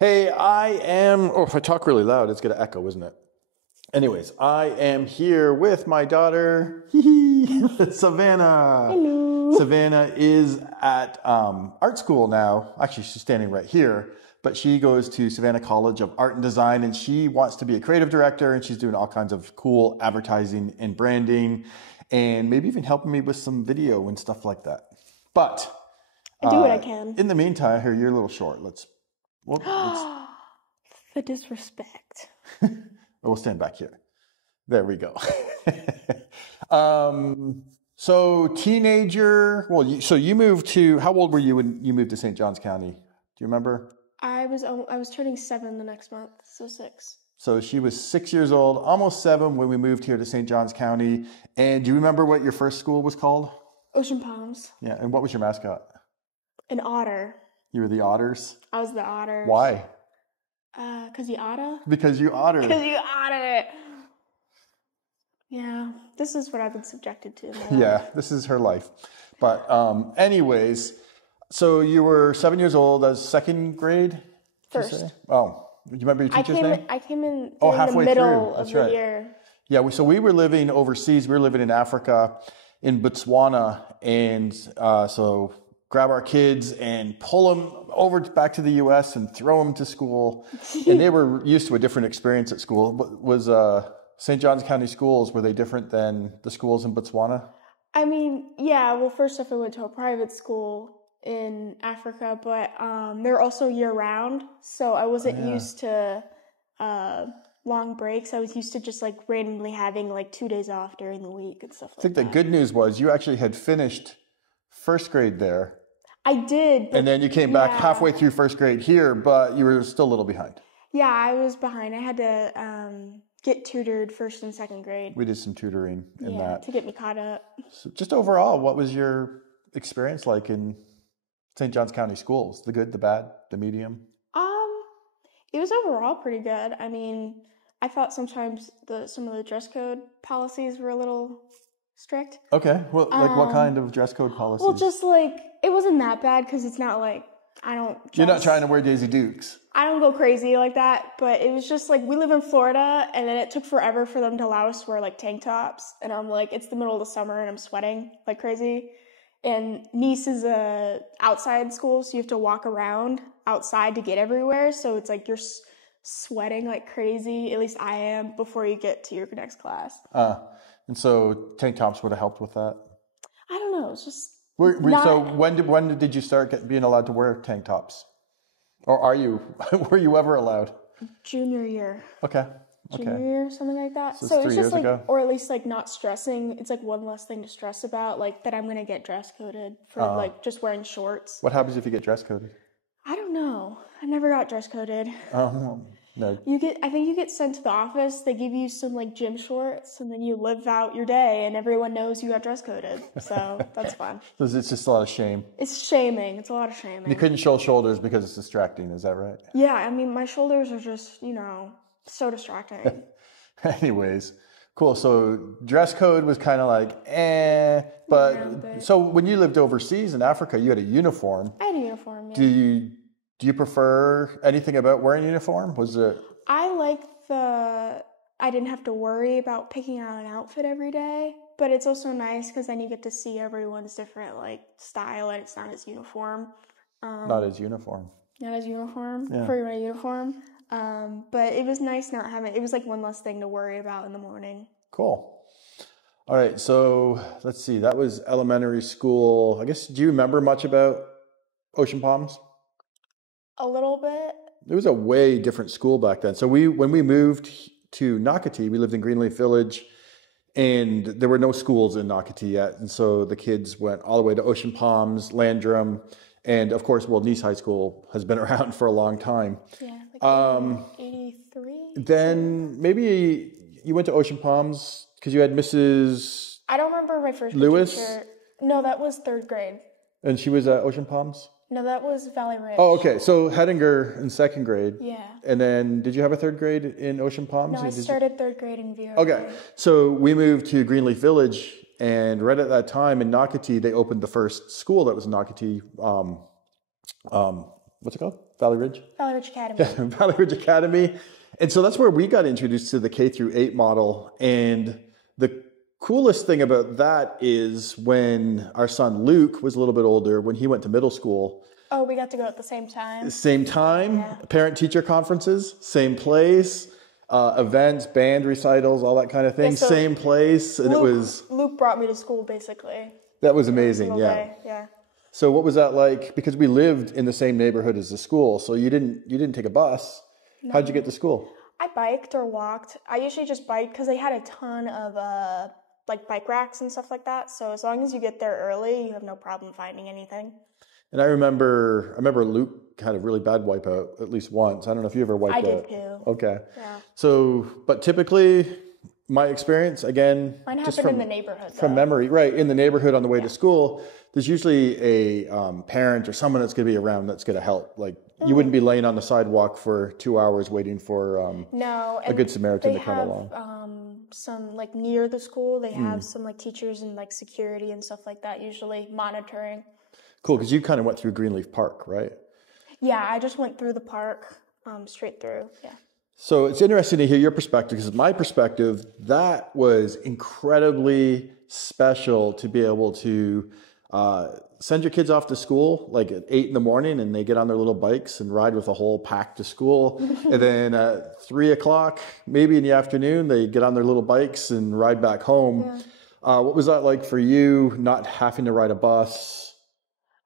Hey, if I talk really loud, it's going to echo, isn't it? Anyways, I am here with my daughter, Savannah. Hello. Savannah is at art school now. Actually, she's standing right here, but she goes to Savannah College of Art and Design, and she wants to be a creative director, and she's doing all kinds of cool advertising and branding, and maybe even helping me with some video and stuff like that. But I do what I can. In the meantime, here, you're a little short. The disrespect. We'll stand back here. There we go. So teenager, so you moved to, how old were you when you moved to St. Johns County? Do you remember? I was turning 7 the next month, so 6. So she was 6 years old, almost 7 when we moved here to St. Johns County. And do you remember what your first school was called? Ocean Palms. Yeah, and what was your mascot? An otter. You were the Otters? I was the otter. Why? Because you otter? Because you otter. Because you otter. Yeah, this is what I've been subjected to in my life. Yeah, this is her life. But anyways, so you were 7 years old as second grade? First. Oh, do you remember your teacher's name? I came in halfway the middle through. That's of the right. year. Yeah, so we were living overseas. We were living in Africa, in Botswana, and so grab our kids and pull them over back to the U.S. and throw them to school. And they were used to a different experience at school. Was St. Johns County schools, were they different than the schools in Botswana? I mean, yeah, well, first off, I went to a private school in Africa, but they're also year-round, so I wasn't used to long breaks. I was used to just like randomly having like 2 days off during the week and stuff like that. I think the good news was you actually had finished first grade there. I did. And then you came back halfway through first grade here, but you were still a little behind. Yeah, I was behind. I had to get tutored first and second grade. We did some tutoring in that. To get me caught up. So just overall, what was your experience like in St. Johns County schools? The good, the bad, the medium? It was overall pretty good. I mean, I thought sometimes some of the dress code policies were a little strict. Okay. Well, like what kind of dress code policies? Well, just like, it wasn't that bad because it's not like, I don't dress. You're not trying to wear Daisy Dukes. I don't go crazy like that, but it was just like, we live in Florida, and then it took forever for them to allow us to wear like tank tops, and I'm like, it's the middle of the summer and I'm sweating like crazy. And Nease is a outside school, so you have to walk around outside to get everywhere, so it's like you're sweating like crazy, at least I am, before you get to your next class. And so tank tops would have helped with that? I don't know, it's just So when did you start being allowed to wear tank tops? Or were you ever allowed? Junior year. Okay. Junior year, something like that. So it's 3 just years like, ago? or at least like not stressing. It's like one less thing to stress about, like that I'm going to get dress coded for like just wearing shorts. What happens if you get dress coded? I don't know. I never got dress coded. No. I think you get sent to the office, they give you some like gym shorts, and then you live out your day and everyone knows you got dress coded. So that's fun. So it's just a lot of shame. It's shaming. It's a lot of shaming. You couldn't show shoulders because it's distracting, is that right? Yeah, I mean, my shoulders are just, so distracting. Anyways, cool. So dress code was kind of like, but so when you lived overseas in Africa, you had a uniform. I had a uniform, yeah. Do you prefer anything about wearing a uniform? Was it? I didn't have to worry about picking out an outfit every day, but it's also nice because then you get to see everyone's different like style, and it's not as uniform. Not as uniform. Not as uniform Yeah. for my uniform. But it was nice not having, it was like one less thing to worry about in the morning. Cool. All right. So let's see. That was elementary school. I guess, do you remember much about Ocean Palms? A little bit. It was a way different school back then. So when we moved to Nocatee, we lived in Greenleaf Village, and there were no schools in Nocatee yet. And so the kids went all the way to Ocean Palms, Landrum, and of course, Nease High School has been around for a long time. Yeah, like 83. Then maybe you went to Ocean Palms because you had Mrs. I don't remember my first Lewis? teacher. No, that was 3rd grade. And she was at Ocean Palms? No, that was Valley Ridge. Oh, okay. So Hettinger in 2nd grade. Yeah. And then did you have a 3rd grade in Ocean Palms? No, I started 3rd grade in View. Okay. So we moved to Greenleaf Village, and right at that time in Nocatee, they opened the first school that was in Nocatee. What's it called? Valley Ridge? Valley Ridge Academy. Yeah, Valley Ridge Academy. And so that's where we got introduced to the K through 8 model. And the coolest thing about that is when our son Luke was a little bit older, when he went to middle school. Oh, we got to go at the same time. Same time, yeah. Parent-teacher conferences, same place, events, band recitals, all that kind of thing, yeah, so same place. And Luke brought me to school, basically. That was amazing, yeah. Yeah. So what was that like? Because we lived in the same neighborhood as the school, so you didn't take a bus. No. How'd you get to school? I biked or walked. I usually just biked because they had a ton of like bike racks and stuff like that. So as long as you get there early, you have no problem finding anything. And I remember Luke had a really bad wipeout at least once. I don't know if you ever wiped out. I did too. Okay. Yeah. So, but typically, my experience, again, mine happened just from, in the neighborhood. From memory, right, in the neighborhood on the way to school, there's usually a parent or someone that's going to be around that's going to help. Like, you wouldn't be laying on the sidewalk for 2 hours waiting for a good Samaritan to come along. Some, like, near the school, they have some, like, teachers and, like, security and stuff like that, usually monitoring. Cool, because you kind of went through Greenleaf Park, right? Yeah, I just went through the park, straight through, yeah. So it's interesting to hear your perspective, because my perspective, that was incredibly special to be able to send your kids off to school like at 8 a.m. and they get on their little bikes and ride with a whole pack to school. And then at 3 o'clock, maybe in the afternoon, they get on their little bikes and ride back home. Yeah. What was that like for you, not having to ride a bus?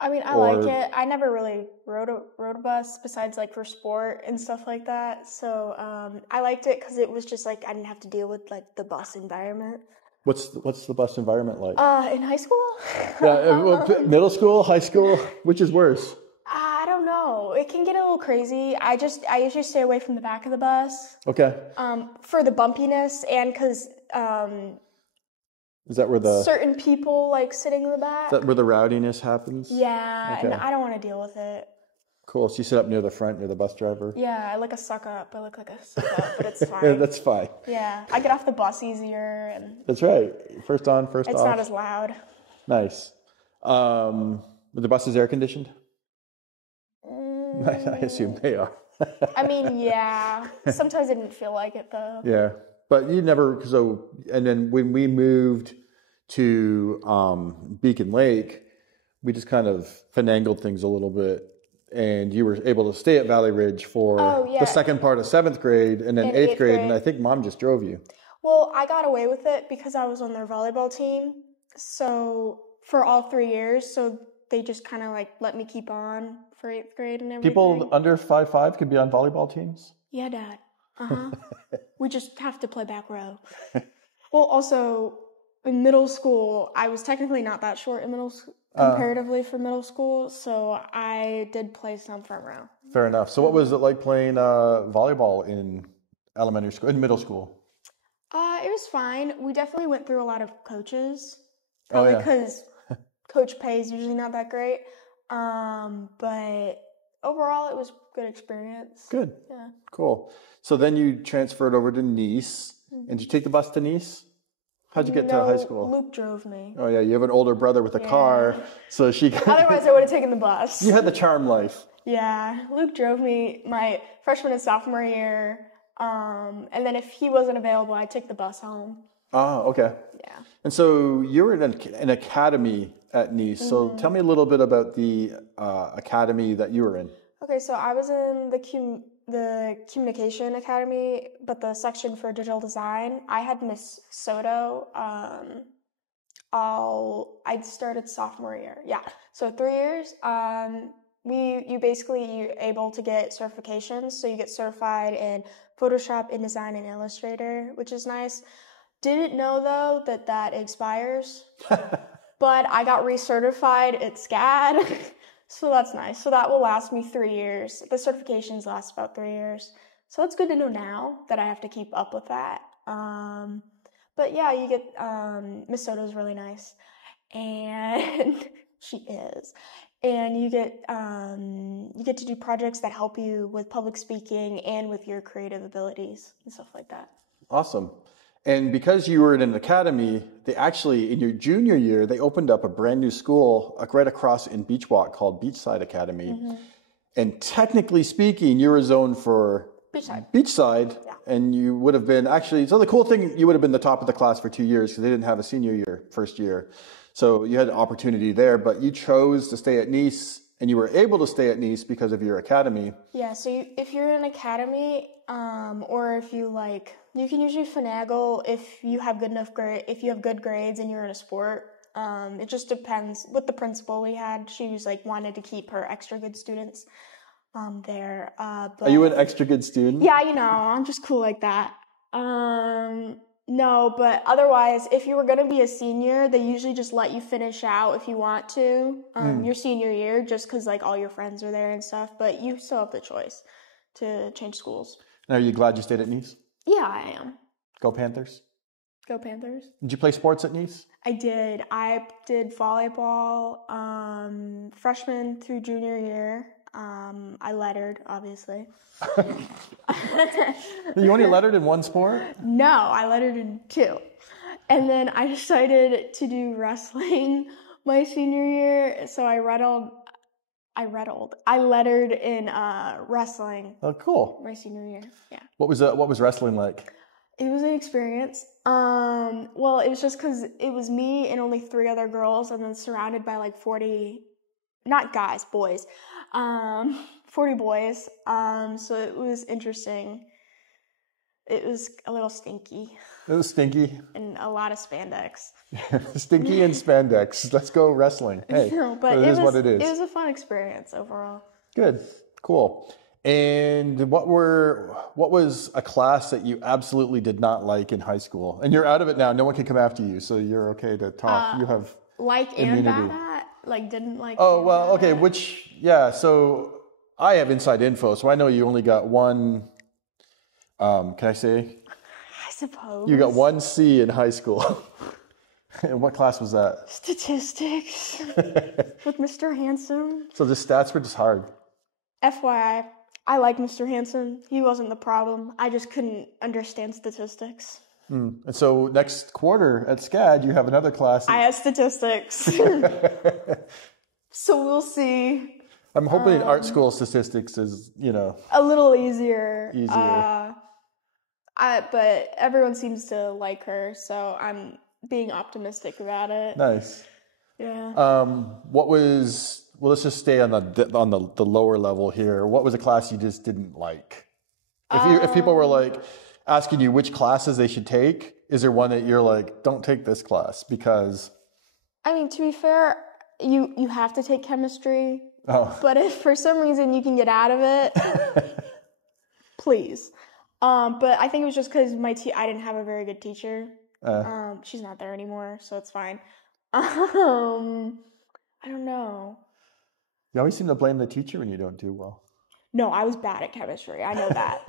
I mean, I like it. I never really rode a bus besides like for sport and stuff like that. So I liked it because it was just like I didn't have to deal with like the bus environment. What's the bus environment like? In high school? Yeah, middle school, high school, which is worse? I don't know. It can get a little crazy. I usually stay away from the back of the bus. Okay. For the bumpiness and because is that where certain people like sitting in the back? Is that where the rowdiness happens? Yeah, okay. And I don't want to deal with it. Cool. So you sit up near the front, near the bus driver? Yeah, I look like a suck up, but it's fine. That's fine. Yeah, I get off the bus easier. And that's right. First on, first off. It's not as loud. Nice. Were the buses air conditioned? I assume they are. I mean, yeah. Sometimes I didn't feel like it though. Yeah. But you never, and then when we moved to Beacon Lake, we just kind of finagled things a little bit. And you were able to stay at Valley Ridge for the second part of 7th grade and then 8th grade. And I think Mom just drove you. Well, I got away with it because I was on their volleyball team. So for all 3 years, so they just kind of like let me keep on for 8th grade and everything. People under 5'5" could be on volleyball teams? Yeah, Dad. Uh-huh. We just have to play back row. Well, also, in middle school, I was technically not that short in middle school, comparatively for middle school, so I did play some front row. Fair enough. So what was it like playing volleyball in middle school? It was fine. We definitely went through a lot of coaches, probably because coach pay is usually not that great, but overall, it was a good experience. Good. Yeah. Cool. So then you transferred over to Nease. And did you take the bus to Nease? How'd you get to high school? Luke drove me. Oh, yeah. You have an older brother with a car. So Otherwise, I would have taken the bus. You had the charm life. Yeah. Luke drove me my freshman and sophomore year. And then if he wasn't available, I'd take the bus home. Oh, okay. Yeah. And so you were in an academy at Nease. So tell me a little bit about the academy that you were in. Okay, so I was in the communication academy, but the section for digital design. I had Miss Soto. I started sophomore year. Yeah, so 3 years. You're able to get certifications. So you get certified in Photoshop, InDesign, and Illustrator, which is nice. Didn't know though that expires, but I got recertified at SCAD. So that's nice. So that will last me 3 years. The certifications last about 3 years. So that's good to know now that I have to keep up with that. But yeah, you get, Miss Soto's really nice. And she is. And you get to do projects that help you with public speaking and with your creative abilities and stuff like that. Awesome. And because you were in an academy, they actually, in your junior year, they opened up a brand new school right across in Beach Walk called Beachside Academy. And technically speaking, you were zoned for Beachside, Yeah. and you would have been actually, so the cool thing, you would have been the top of the class for 2 years because they didn't have a senior year, first year. So you had an opportunity there, but you chose to stay at Nease, and you were able to stay at Nease because of your academy. Yeah, so if you're in an academy, or if you you can usually finagle if you have if you have good grades and you're in a sport. It just depends. With the principal we had, she was wanted to keep her extra good students there. But, Are you an extra good student? Yeah, I'm just cool like that. No, but otherwise, if you were going to be a senior, they usually just let you finish out if you want to, your senior year, just because all your friends are there and stuff, but you still have the choice to change schools. And are you glad you stayed at Nease? Yeah, I am. Go Panthers. Go Panthers. Did you play sports at Nease? I did. I did volleyball, freshman through junior year. I lettered, obviously. You only lettered in one sport? No, I lettered in 2. And then I decided to do wrestling my senior year, so I lettered in wrestling. Oh, cool. My senior year. Yeah. What was wrestling like? It was an experience. Well, it was just because it was me and only 3 other girls, and then surrounded by 40, not guys, boys, 40 boys. So it was interesting. It was a little stinky. It was stinky. And a lot of spandex. Stinky and spandex. Let's go wrestling. Hey, no, but it is what it is. It was a fun experience overall. Good. Cool. And what was a class that you absolutely did not like in high school? And you're out of it now. No one can come after you, so you're okay to talk. You have immunity. And bad at? Didn't like. Oh, well, okay. So I have inside info, so I know you only got one. Can I say? I suppose. You got 1 C in high school. And what class was that? Statistics with Mr. Hanson. So the stats were just hard. FYI, I like Mr. Hanson. He wasn't the problem. I just couldn't understand statistics. And so next quarter at SCAD, you have another class. I have statistics. So we'll see. I'm hoping art school statistics is, a little easier. Easier. But everyone seems to like her, so I'm being optimistic about it. Nice. Yeah. Let's just stay on the lower level here. What was a class you just didn't like? If people were asking you which classes they should take, is there one that you're don't take this class because? I mean, to be fair, you have to take chemistry. Oh. But if for some reason you can get out of it, please. But I think it was just because I didn't have a very good teacher. She's not there anymore, so it's fine. I don't know. You always seem to blame the teacher when you don't do well. No, I was bad at chemistry. I know that.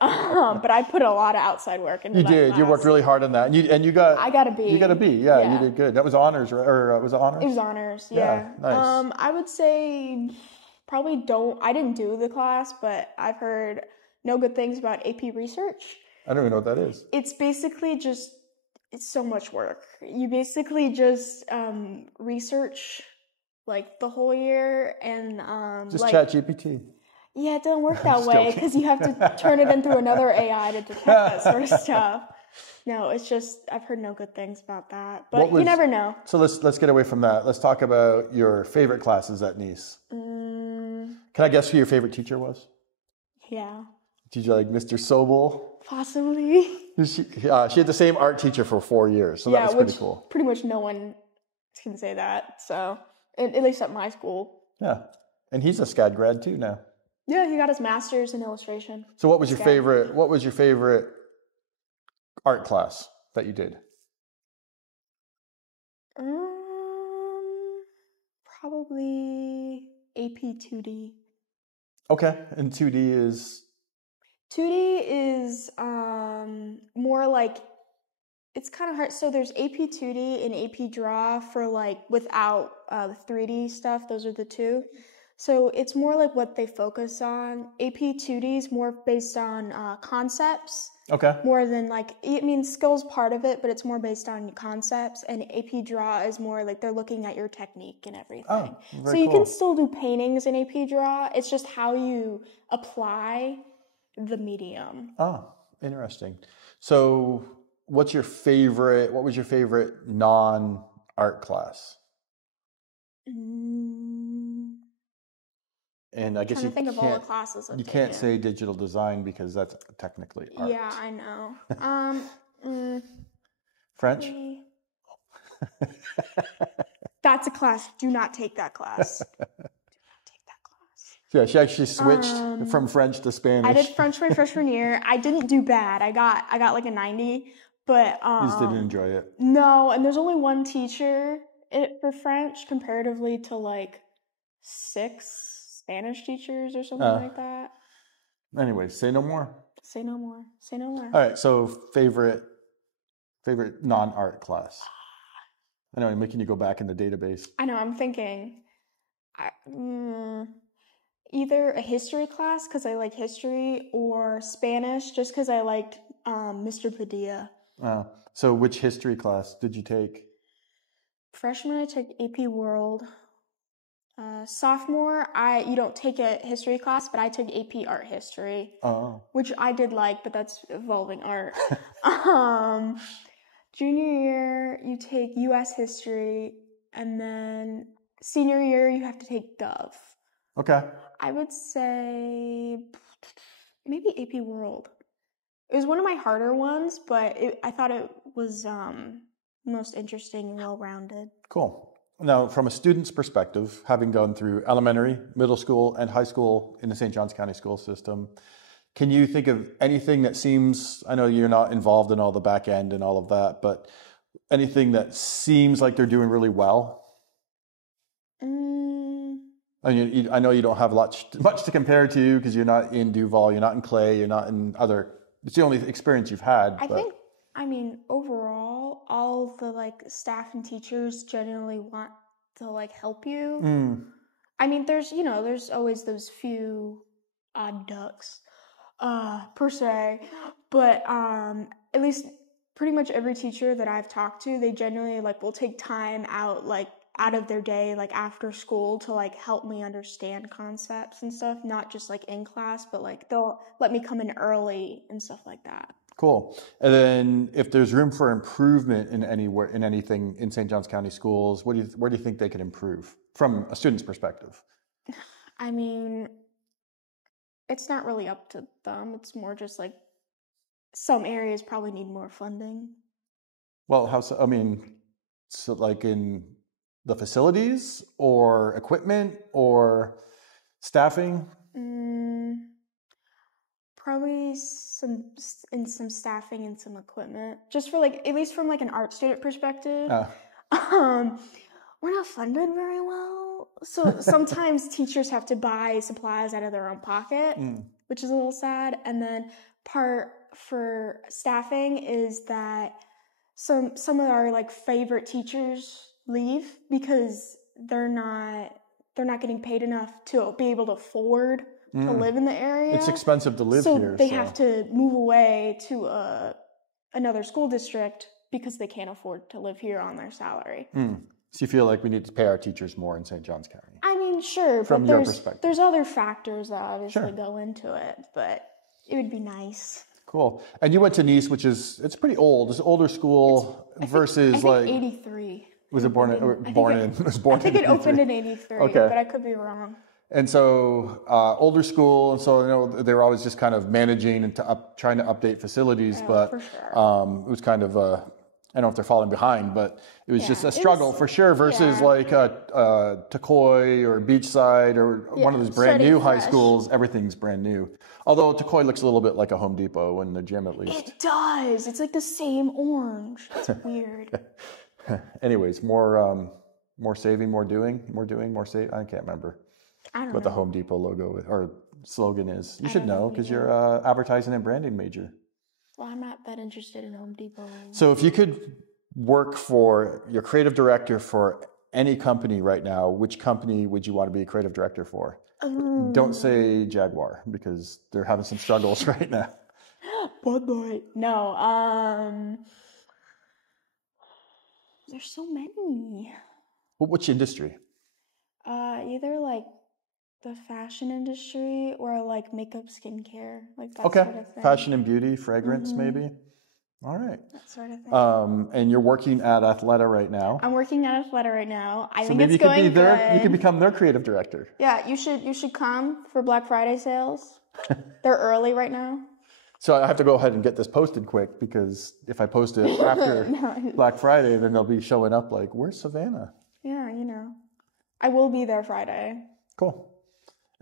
But I put a lot of outside work into that class. You worked really hard on that, and you got. I got a B. You got a B. Yeah, you did good. That was honors, right? Or was it honors? It was honors. Yeah. Nice. I would say probably I didn't do the class, but I've heard no good things about AP research. I don't even know what that is. It's basically it's so much work. You basically just research the whole year and just ChatGPT. Yeah, it doesn't work that way because you have to turn it in through another AI to detect that sort of stuff. No, it's just I've heard no good things about that, but you never know. So let's get away from that. Let's talk about your favorite classes at Nease. Can I guess who your favorite teacher was? Yeah. Did you like Mr. Sobel? Possibly. She had the same art teacher for 4 years, so that was pretty cool. Pretty much no one can say that. So at least at my school. Yeah, and he's a SCAD grad too now. Yeah, he got his master's in illustration. So what was your favorite? What was your favorite art class that you did? Probably AP 2D. Okay, and 2D is? 2D is more it's kind of hard. So there's AP 2D and AP Draw for without the 3D stuff. Those are the two. So it's more like what they focus on. AP 2D is more based on concepts. Okay. More than like, I mean, skills part of it, but it's more based on concepts. And AP Draw is more like they're looking at your technique and everything. Oh, so very you cool. can still do paintings in AP Draw. It's just how you apply the medium. Oh, interesting. So what was your favorite non-art class? And I guess I'm trying to think of all the classes I've taken. Can't say digital design because that's technically art. Yeah, I know. French? That's a class. Do not take that class. Yeah, she actually switched from French to Spanish. I did French my freshman year. I didn't do bad. I got like a 90, but you just didn't enjoy it. No, and there's only one teacher for French comparatively to like 6 Spanish teachers or something like that. Anyway, say no more. Say no more. Say no more. All right, so favorite non-art class. I know I'm making you go back in the database. I know, I'm thinking either a history class because I like history, or Spanish just because I liked Mr. Padilla. So which history class did you take? Freshman, I took AP World. Sophomore, you don't take a history class, but I took AP Art History, which I did like, but that's involving art. Junior year, you take U.S. History, and then senior year, you have to take Gov. Okay. I would say maybe AP World. It was one of my harder ones, but I thought it was most interesting and well-rounded. Cool. Now, from a student's perspective, having gone through elementary, middle school, and high school in the St. John's County school system, can you think of anything that seems, I know you're not involved in all the back end and all of that, but anything that seems like they're doing really well? I mean, I know you don't have much to compare to because you're not in Duval, you're not in Clay, you're not in other, it's the only experience you've had. I mean, overall, all the like staff and teachers generally want to like help you. I mean, there's always those few odd ducks, per se, but at least pretty much every teacher that I've talked to, they generally like will take time out of their day, like after school, to like help me understand concepts and stuff, not just like in class, but like they'll let me come in early and stuff like that. Cool. And then if there's room for improvement in anything in St. John's County schools, where do you think they could improve from a student's perspective? I mean, it's not really up to them. It's more just like some areas probably need more funding. Well, I mean, so like in the facilities or equipment or staffing? Probably some staffing and some equipment, just for like, at least from like an art student perspective. We're not funded very well, so sometimes teachers have to buy supplies out of their own pocket, which is a little sad. And then part for staffing is that some of our like favorite teachers leave because they're not getting paid enough to be able to afford to live in the area. It's expensive to live here. So they have to move away to another school district because they can't afford to live here on their salary. So you feel like we need to pay our teachers more in St. Johns County? I mean, sure. From your perspective. There's other factors that obviously go into it, but it would be nice. Cool. And you went to Nease, it's pretty old. It's an older school versus I think 83. Was it born in? I think it opened in 83, but I could be wrong. And so older school, and so I know they were always just kind of managing and trying to update facilities, but for sure. It was kind of I don't know if they're falling behind, but it was just a struggle for sure versus like Tucoy or Beachside or one of those brand new high schools. Everything's brand new. Although Tucoy looks a little bit like a Home Depot in the gym, at least. It does. It's like the same orange. It's weird. Anyways, more saving, more doing, more save. I can't remember what the Home Depot logo or slogan is. You should know because you're an advertising and branding major. Well, I'm not that interested in Home Depot. So if you could work for your creative director for any company right now, which company would you want to be a creative director for? Don't say Jaguar because they're having some struggles right now. Bye-bye. No, there's so many. Which industry? Either like the fashion industry or like makeup, skincare, like that Okay. sort of thing. Fashion and beauty, fragrance, maybe. All right. That sort of thing. And you're working at Athleta right now. I'm working at Athleta right now. I So think maybe it's you could going be good. you could become their creative director. Yeah, you should come for Black Friday sales. They're early right now. So I have to go ahead and get this posted quick because if I post it after Black Friday, then they'll be showing up like, where's Savannah? Yeah, you know. I will be there Friday. Cool.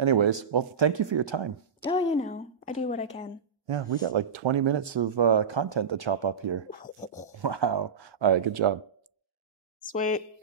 Anyways, well, thank you for your time. Oh, you know, I do what I can. Yeah, we got like 20 minutes of content to chop up here. Wow. All right, good job. Sweet.